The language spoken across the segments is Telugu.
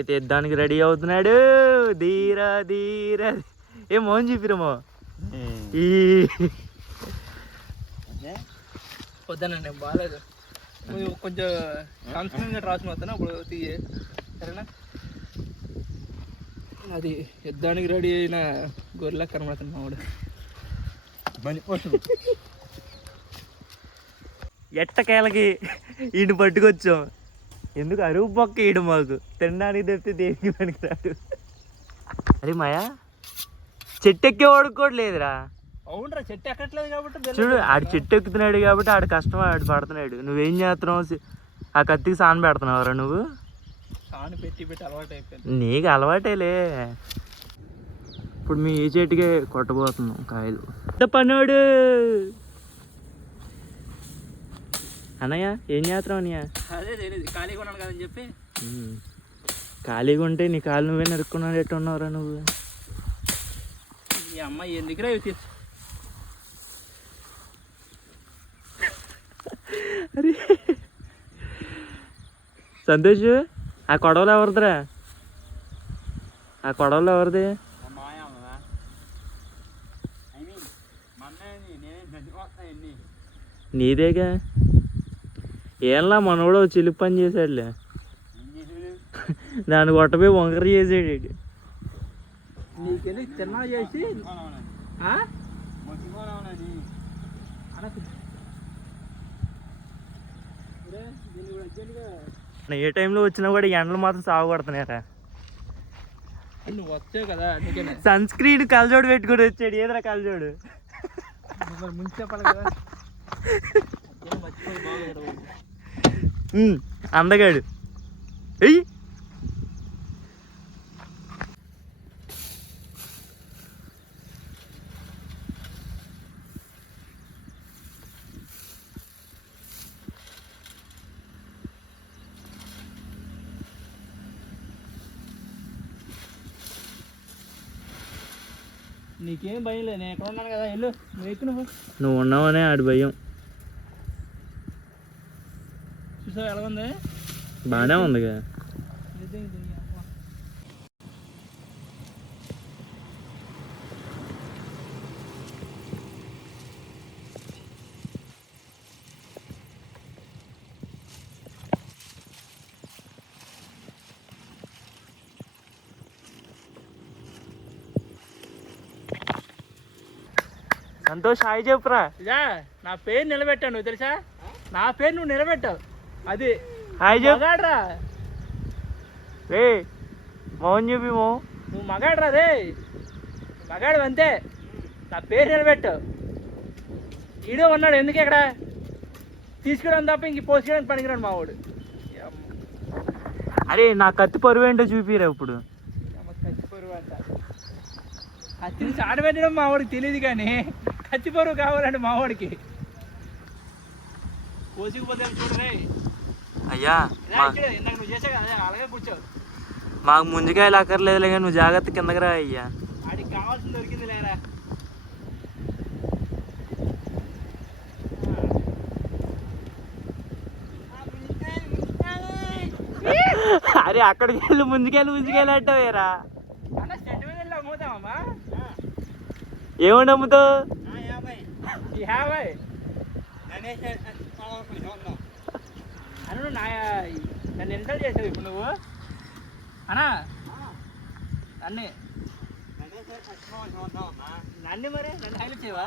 అయితే దానికి రెడీ అవుతున్నాడు. ధీరా ధీరా ఏ మోహన్ చూపిరమో ఈ వద్దనండి బాగాలేదు. కొంచెం కాన్ఫిడెంట్గా రాసిన వస్తాను అప్పుడు తీయే సరేనా. అది యుద్ధానికి రెడీ అయిన గొర్రెలా కనబడుతుంది మావాడు. ఎట్టకేలకి ఈయన పట్టుకొచ్చాం. ఎందుకు అరువు పక్క ఈడు మాకు తినడానికి తప్పితే దేనికి పనికిరాడు. అరే మాయా చెట్టు ఎక్కే వాడుకోవట్లేదురా. అవునరా చెట్టు ఎక్కట్లేదు కాబట్టి చూడు ఆడు చెట్టు ఎక్కుతున్నాడు కాబట్టి ఆడు కష్టం ఆడు పడుతున్నాడు. నువ్వేం చేస్తున్నావు? ఆ కత్తికి సాన పెడుతున్నావురా నువ్వు? సాను పెట్టి పెట్టి అలవాటు అయిపోయింది. నీకు అలవాటేలే. ఇప్పుడు మీ ఈ చెట్టుకే కొట్టబోతున్నాం కాయలు. పన్నోడు అన్నయ్య ఏం చేస్తున్నావు అన్నయ్య? అదే తెలియదు ఖాళీగా ఉన్నాను కదని చెప్పి. ఖాళీగా ఉంటే నీ కాలు నువ్వే నరుక్కున్నాడు ఎట్టు ఉన్నావురా నువ్వు? ఈ అమ్మాయి ఎందుకురా ఇవి తీసు. అరే సంతోష్ ఆ కొడవలు ఎవరిదిరా? ఆ కొడవలు ఎవరిది? నీదేగా. ఏంలా మనోడు చిలుపు పని చేశాడులే. దాన్ని కొట్టపోయి వంకర చేసాడు. నీకెళ్ళి తిన్నా చేసి ఏ టైంలో వచ్చినా కూడా ఎండలు మాత్రం సాగు కొడుతున్నారా. నువ్వు వచ్చావు కదా అందుకనే సన్ స్క్రీన్ కలజోడు పెట్టుకుని వచ్చాడు. ఏదరా కలజోడు? ముందు చెప్పాలి కదా. అందగాడు. ఎయ్యి నీకేం భయం లేదు, నేను ఎక్కడ ఉన్నాను కదా. వెళ్ళు నువ్వు ఎక్కు. నువ్వు ఉన్నావనే ఆడి భయం. చూసావు ఎలా ఉంది? బాగానే ఉందిగా. సంతోష్ హాయ్ చెప్పురా. నా పేరు నిలబెట్టావు నువ్వు తెలుసా? నా పేరు నువ్వు నిలబెట్టావు. అది హాయ్ మగాడ్రా. రే మోహన్ చూపి మో. నువ్వు మగాడ్రా. రే మగాడు అంతే. నా పేరు నిలబెట్టావు. ఈడో ఉన్నాడు ఎందుకు ఇక్కడ తీసుకురావడం తప్ప ఇంక పోసుకోవడానికి పనికిరాడు మావాడు. అరే నా కత్తి పరువు ఏంటో చూపిరా ఇప్పుడు. కత్తి పరువు అంట. కత్తిని చాటబెట్టడం మావాడికి తెలియదు కానీ కత్తి పరువు కావాలంటే మావాడికి. పోసుకుపోతే చూడరే. అయ్యా ఇందాక నువ్వు చేసావు కదా అలాగే కూర్చోవు. మాకు ముంజికాయలు అక్కర్లేదులే కానీ నువ్వు జాగ్రత్త కిందకి రా. అయ్యా వాడికి కావాల్సింది దొరికింది లేరా. అరే అక్కడికి వెళ్ళి ముంజికాయలు అంటావేరా. అమ్ముతావమ్మా? ఏమండి అమ్ముతావు? 50. అను నన్ను ఇన్సల్ట్ చేసావు ఇప్పుడు నువ్వు అన్నా. నన్ను మరి నన్ను హైలైట్ చేయవా?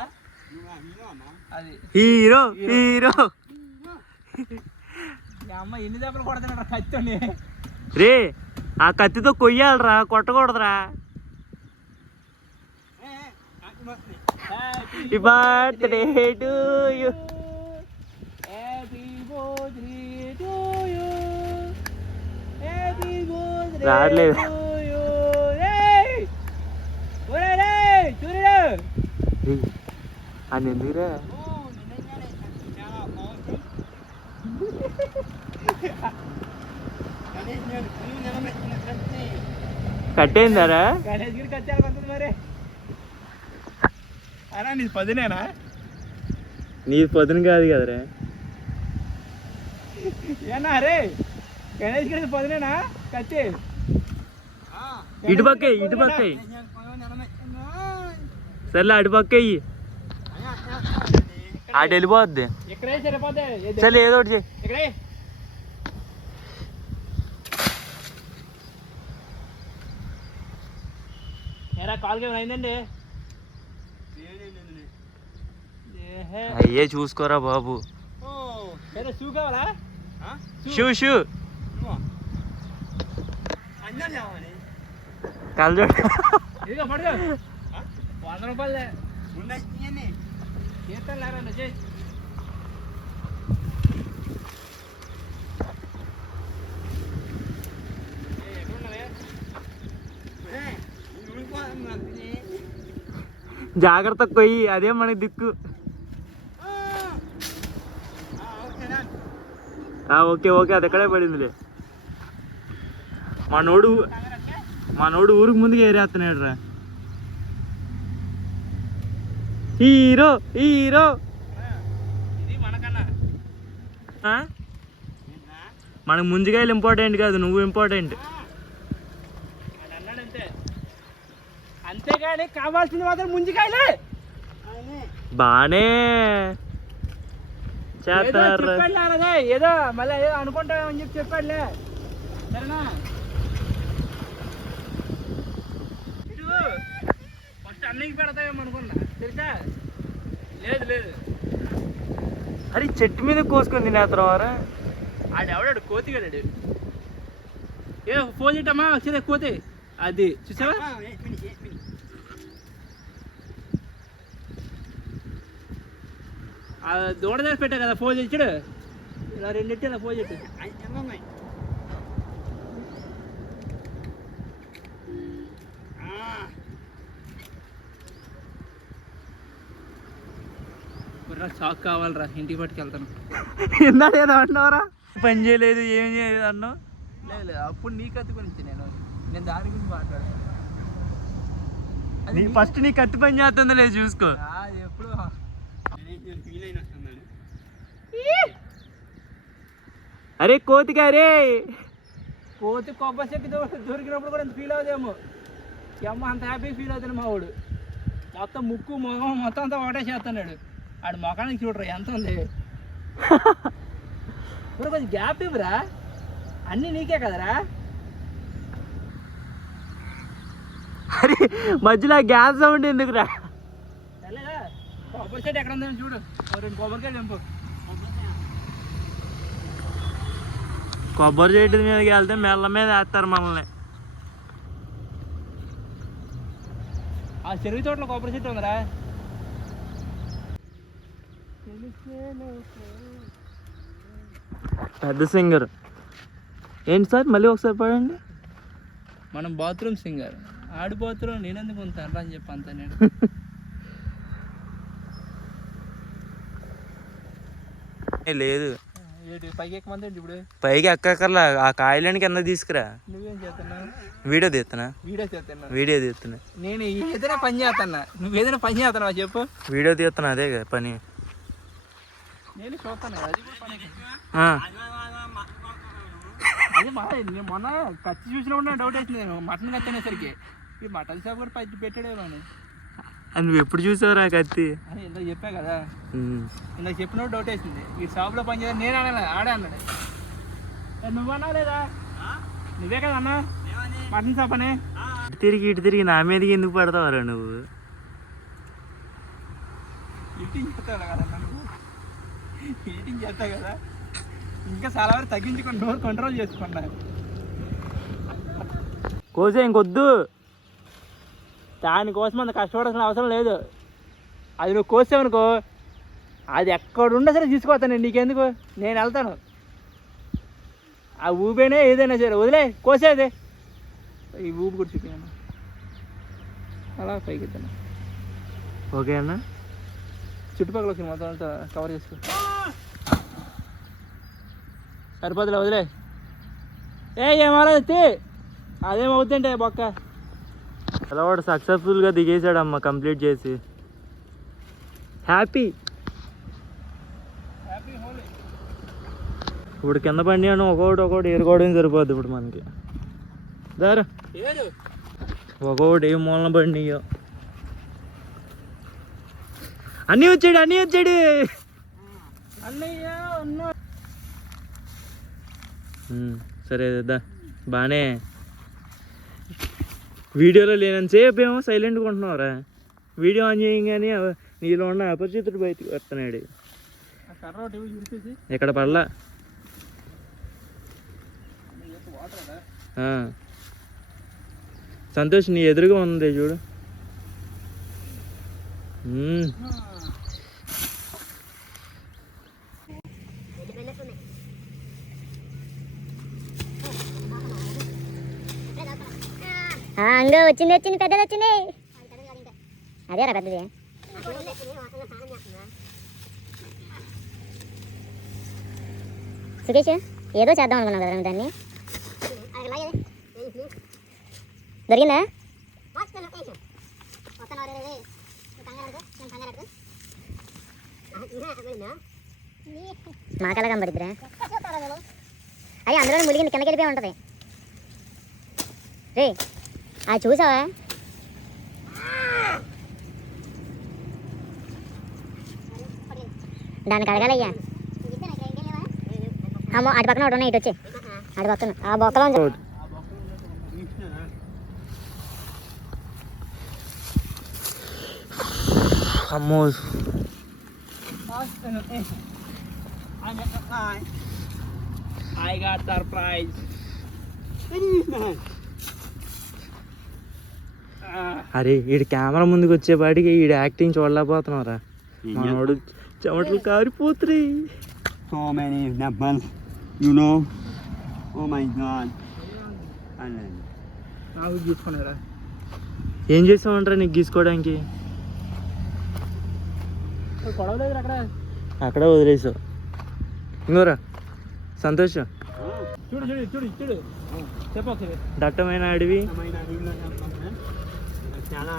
అది హీరో. అమ్మ ఎన్ని దెబ్బలు కొడుతున్నాడు కత్తితోని. రే ఆ కత్తితో కొయ్యాలరా, కొట్టకూడదురా. Happy birthday to you. రావట్లేదు. అని ఎందుకురా కట్టేందారా? గణేష్ గిరి కట్టాలి మరి. అన్నా నీది 10నేనా? నీది 10 కాదు కదరా. ఏనా రే గణేష్ గిరి 10నేనా కత్తి? ఇటు పక్క ఇటు పక్క సర్లే అటు పక్క అయ్యి అటు వెళ్ళిపోద్ది. ఇక్కడే సరిపోద్ది. సరే ఏదో ఒకటి చెయ్యి. ఇక్కడే ఏరా కాల్కి ఏమైనా అయిందండి? అయ్యే చూసుకోరా బాబు. ఏదో షూ కావాలా? షూ షూ కలజోడు ఇదిగో పడుకో. 100 రూపాయలే చేస్తాను లేరా చేయి. జాగ్రత్త కొయ్యి, అదే మనకి దిక్కు. ఓకే ఓకే, అది ఎక్కడే పడిందిలే. మనోడు ఊరికి ముందుకు ఏరేస్తున్నాడు రా. Hero hero. ఇది మనకన్నా మనకు ముంజికాయలు ఇంపార్టెంట్ కాదు, నువ్వు ఇంపార్టెంట్. అన్నాడంతే, అంతేగాని కావాల్సింది మాత్రం ముంజికాయలే. బానే చేస్తారు. ఏదో మళ్ళీ ఏదో అనుకుంటామని చెప్పి చెప్పాడులే. సరేనా? ఇటు ఫస్ట్ అన్నయ్యకి పెడతామేమో అనుకున్నా, తెలుసా? లేదు లేదు, అరే చెట్టు మీద కోసుకొని తినేస్తాం వారా. ఆడెవడాడు కోతిగాడు. ఏ ఫోన్ చేయటమ్మా వచ్చేదే కోతి. అది చూసావా? దూడ దగ్గర పెట్టా కదా ఫోన్ చేసాడు. ఇలా రెండింటి ఇలా ఫోన్ చెట్టు. షాక్ కావాలరా, ఇంటికి పట్టుకెళ్తాను. ఇందాక ఏదో అంటున్నావరా, పని చేయలేదు ఏం చేయలేదు అన్నావు. లేదు అప్పుడు నీ కత్తి గురించి నేను దాని గురించి మాట్లాడాను. ఫస్ట్ నీ కత్తి పని చేస్తుందో లేదు చూసుకో. ఎప్పుడు అరే కోతిగారే, కోతి కొబ్బరి చెట్టు దొరికినప్పుడు కూడా ఫీల్ అవుతాము. అమ్మ అంత హ్యాపీగా ఫీల్ అవుతాడు మా వాడు. మొత్తం ముక్కు మొహం మొత్తం అంతా ఒకటే చేస్తున్నాడు. ఆడు మొఖానికి చూడరా ఎంత ఉంది. ఇప్పుడు కొంచెం గ్యాప్ ఇవ్వరా, అన్నీ నీకే కదరా. అరే మధ్యలో గ్యాస్ సౌండ్ ఎందుకురా? సరేదా, కొబ్బరి చెట్టు ఎక్కడ ఉందని చూడు, 2 కొబ్బరికాయలు తెంపు. కొబ్బరి చెట్టు మీదకి వెళ్తే మెల్ల మీద వేస్తారు మనల్ని. ఆ చెరువు తోటలో కొబ్బరి చెట్టు ఉందిరా. పెద్ద సింగర్ ఏంటి సార్, మళ్ళీ ఒకసారి పాడండి. మనం బాత్రూమ్ సింగర్, ఆడి బాత్రూమ్ నేనెందుకు ఉంటాను అని చెప్పి అంత నేను. లేదు పైకి ఎక్కమంటే ఇప్పుడు పైకి ఎక్కకర్లా, ఆ కాయలని కింద తీసుకురా. నువ్వేం చేస్తున్నావు? వీడియో తీస్తున్నా. వీడియో తీస్తున్నా. నేను ఏదైనా పని చేస్తున్నా, నువ్వు ఏదైనా పని చేస్తున్నావా చెప్పు. వీడియో తీస్తున్నా, అదే కదా పని. నేను చూస్తాను కదా, అది కూడా పని. అదే మొన్న కత్తి చూసినప్పుడు నాకు డౌట్ వేసింది. నేను మటన్ కత్తి అనేసరికి ఈ మటన్ షాప్ కూడా పచ్చి పెట్టాడేమో అని. నువ్వు ఎప్పుడు చూసావురా కత్తి? అని ఇందాక చెప్పా కదా, ఇందాక చెప్పినప్పుడు డౌట్ వేసింది. ఈ షాప్లో పని చేయాలి నేను అన్నా, ఆడే అన్నాడు. నువ్వు అన్నావు లేదా? నువ్వే కదా అన్నా మటన్ షాప్ అని. ఇటు తిరిగి నా మీదకి ఎందుకు పడతావురా నువ్వు? ఈటింగ్ చేస్తావు కదా నువ్వు, ఈటింగ్ చేస్తావు కదా. ఇంకా చాలా వరకు తగ్గించుకొని డోర్ కంట్రోల్ చేసుకున్నా. కోసే ఇంకొద్దు, దానికోసం అంత కష్టపడాల్సిన అవసరం లేదు. అది నువ్వు కోసావనుకో, అది ఎక్కడుండే సరే తీసుకొస్తాను. నీకెందుకు, నేను వెళ్తాను. ఆ ఊబేనే ఏదైనా సరే వదిలే, కోసేది. ఈ ఊబి కూడా చూపించాను, అలా పైకి ఎత్తాను. ఓకే అన్న, చుట్టుపక్కల వచ్చి మొత్తం అంతా కవర్ చేసుకో. సరిపోతులే, వదిలే. ఏమారా ఎత్తి, అదేమవుతుంటే బొక్క. అలా వాడు సక్సెస్ఫుల్గా దిగేశాడమ్మ, కంప్లీట్ చేసి. హ్యాపీ. ఇప్పుడు కింద పండి అని ఒకటి ఏరుకోవడం సరిపోద్ది ఇప్పుడు మనకి. దారా ఒకటి ఏ మూలన పడినాయో. అన్నీ వచ్చాడు అన్నయ్య ఉన్నా. సరే దా బాగానే. వీడియోలో లేనంతసేపు ఏమో సైలెంట్గా ఉంటున్నావురా. వీడియో ఆన్ చేయగానే నీలో ఉన్న అపరిచితుడు బయటకు వస్తున్నాడు. ఎక్కడ పడలా. సంతోష్ నీ ఎదురుగా ఉంది చూడు. అంగో వచ్చింది పెద్దది వచ్చింది. అదేరా పెద్దది. సుకేష్ ఏదో చేద్దాం అనుకున్నావు కదా దాన్ని. దొరికిందా? మాకలా కనబడిద్దిరా. అయ్యి అందులో ములిగింది, కిందకి వెళ్ళిపోయి ఉంటుంది. రే అది చూసావా? దానికి అడగాలయ్యా. అమ్మో అటు పక్కన ఒకటి ఉన్నాయి, ఇటు వచ్చి అటు పక్కన ఆ బొక్కలో ఉంది. అమ్మో I got surprise. అరే వీడి కెమెరా ముందుకు వచ్చేపాటికి వీడి యాక్టింగ్ చూడలేకపోతున్నారా. మనోడు చెమటలు కారిపోతున్నాయి. So many numbers, you know. Oh my God. నాకు తీసుకున్నారా? ఏం చేసామంటారా నీకు గీసుకోవడానికి? గొడవ లేదు అక్కడ. అక్కడ వదిలేసావు. ఇంకోరా సంతోష్ చూడు చూడు చూడు చూడు చెప్పు ఒకసారి. దట్టమైన అడవి. చాలా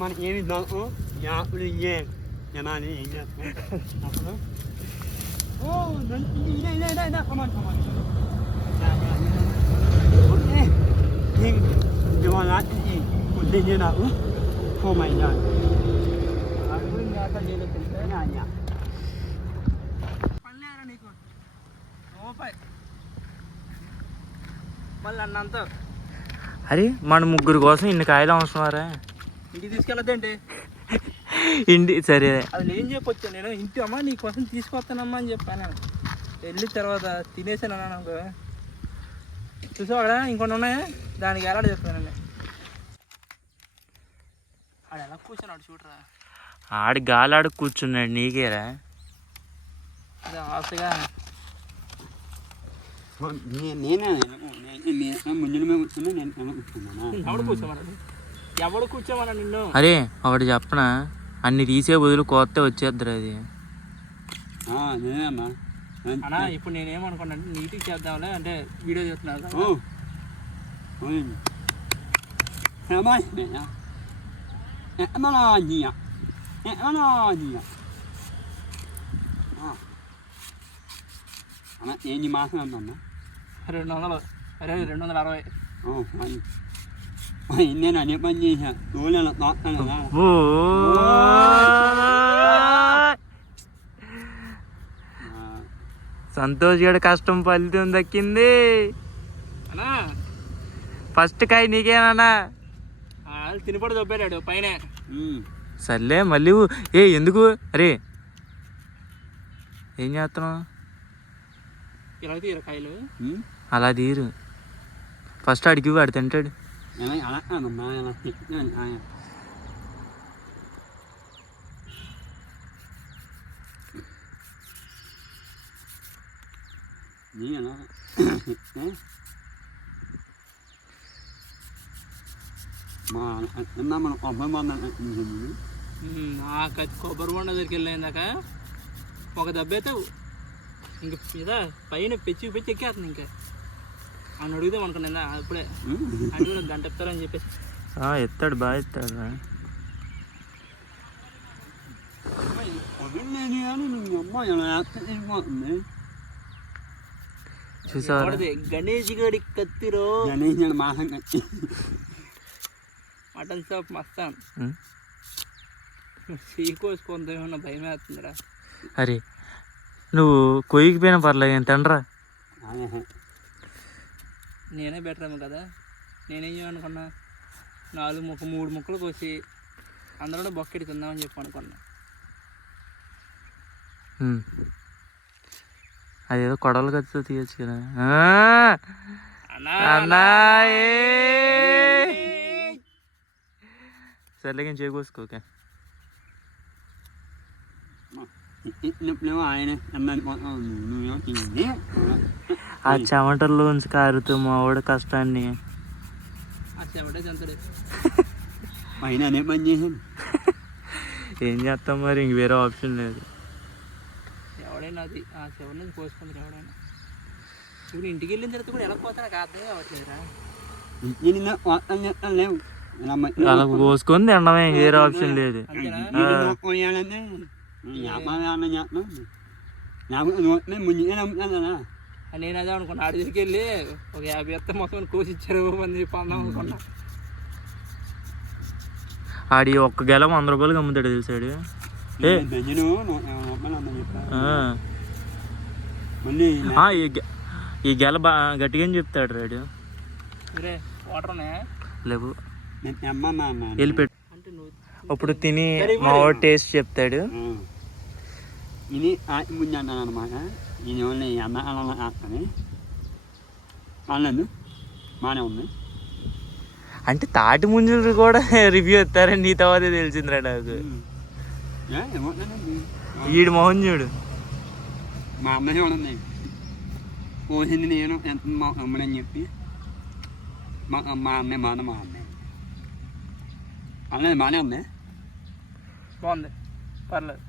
మనకి ఏమి యాప్లు ఇయ్యే జనాన్ని ఏం చేస్తాం. నాకు పోమైనా నీకు మళ్ళీ అన్నంతా. అరే మన ముగ్గురు కోసం ఇన్ని కాయలు అవసరమారా? ఇంటికి తీసుకెళ్ళద్దండి. ఇంటి సరే అది నేను చెప్పొచ్చాను. నేను ఇంటి అమ్మ నీ కోసం తీసుకొస్తానమ్మా అని చెప్పాను. వెళ్ళిన తర్వాత తినేసాను అన్నాను అనుకో. చూసావు అక్కడ ఇంకొన్ని ఉన్నాయా, దానికి ఎలాడ చెప్తానండి. ఆడు ఎలా కూర్చున్నాడు చూడరా. ఆడి గాలి ఆడు కూర్చున్నాడు, నీకేరా అదే ఆశగా. ఎవడు కూర్చోమన్నా నిన్ను? అరే ఒకటి చెప్పనా, అన్ని తీసే బదులు కొత్త వచ్చేద్దరు అది. అన్నా ఇప్పుడు నేనేమనుకున్నా అంటే నీట్గా చేద్దాంలే అంటే వీడియో చేస్తున్నాను. ఏంటి మాట్లాడమ్మా? 200. అరే 260. నేను అనే పని చేసా. సంతోష్ గడి కష్టం ఫలితం దక్కింది. అన్నా ఫస్ట్ కాయ నీకేనా? తినపడి దొబ్బాడు పైన. సర్లే మళ్ళీ ఎందుకు? అరే ఏం చేస్తున్నావు? ఇలా తీరు కాయలు అలా తీరు. ఫస్ట్ అడిగి వాడు తింటాడు. కొబ్బరి బొండ దగ్గరికి వెళ్ళిందాక ఒక దెబ్బ అయితే ఇంక మీద పైన పెచ్చి ఎక్కేస్తుంది. ఇంకా అని అడుగుదాం అనుకున్నా అప్పుడే. అంటే కూడా గంట ఎత్తారని చెప్పేసి ఎత్తాడు, బాగా ఎత్తాడు. చూసావరా గణేష్ గడి కత్తిరో గణేష్ మాసం కట్టి మటన్ షాప్ మస్తాన్ ఉం? సీకోసుకుంటే ఏమన్నా భయం వేస్తుందిరా. అరే నువ్వు కొయ్యికి పోయినా పర్లేదు నేను తినరా. నేనే బెటర్ ఏమో కదా. నేనేం చేయనుకున్నా 3 ముక్కలు కోసి అందులో బొక్కెడి తిందామని చెప్పి అనుకున్నా. అదేదో కొడవలు కత్తితో తీయచ్చు కదా. అన్నా అన్నా సర్లే కానీ చేకోసుకోకే. ఇట్లప్పుడేమో ఆయన అన్నది నువ్వేమో తింది ఆ చెమటల్లో ఉంచి కారుతూ మా వాడు కష్టాన్ని ఆ చెమటే చంతడు. ఆయన అనే పని చేశాను. ఏం చేస్తాం మరి, ఇంక వేరే ఆప్షన్ లేదు. ఎవడైనా అది ఆ చెవుల నుంచి కోసుకుంటారు ఎవడైనా. ఇప్పుడు ఇంటికి వెళ్ళిన తర్వాత కూడా ఎలా పోతా నాకు అర్థం కావట్లేదురా. నిన్న వార్తలు చెప్తాను లేవు అలా కోసుకొని తినడమే, ఇంక వేరే ఆప్షన్ లేదు. అంతేనా? పోయాలంటే వ్యాపారం చేస్తాం నాకు ముందుగా నమ్ముతాను కదా. నేను అదే అనుకున్నా. ఆడి దగ్గరికి వెళ్ళి ఒక 50 ఎత్త మొత్తం కోసి ఇచ్చారు మంది పొందాం అనుకున్నా. ఆడి ఒక్క గెల 100 రూపాయలకి అమ్ముతాడు తెలిసాడు. దజను మళ్ళీ ఈ గెల గట్టిగా చెప్తాడు రాడు. రే వాటర్ ఉన్నాయా? లేవు అమ్మ వెళ్ళి పెట్టు. అంటే నువ్వు అప్పుడు తిని మా వాడు టేస్ట్ చెప్తాడు. ఇది ఆటి ముందు అంటాను అనమాట. ఇది ఓన్లీ అన్న అన్న ఆటని అన్నది బాగానే ఉంది. అంటే తాటి ముంజులు కూడా రివ్యూ ఇస్తారని నీ తర్వాతే తెలిసిందిరా నాకు. ఏమవుతుందండి ఈడు మోహన్ చూడు. మా అమ్మ చూడండి పోసింది నేను ఎంత మా అమ్మడని చెప్పి మా అమ్మాయి మా అమ్మాయి అన్నది బాగానే ఉంది. బాగుంది, పర్లేదు.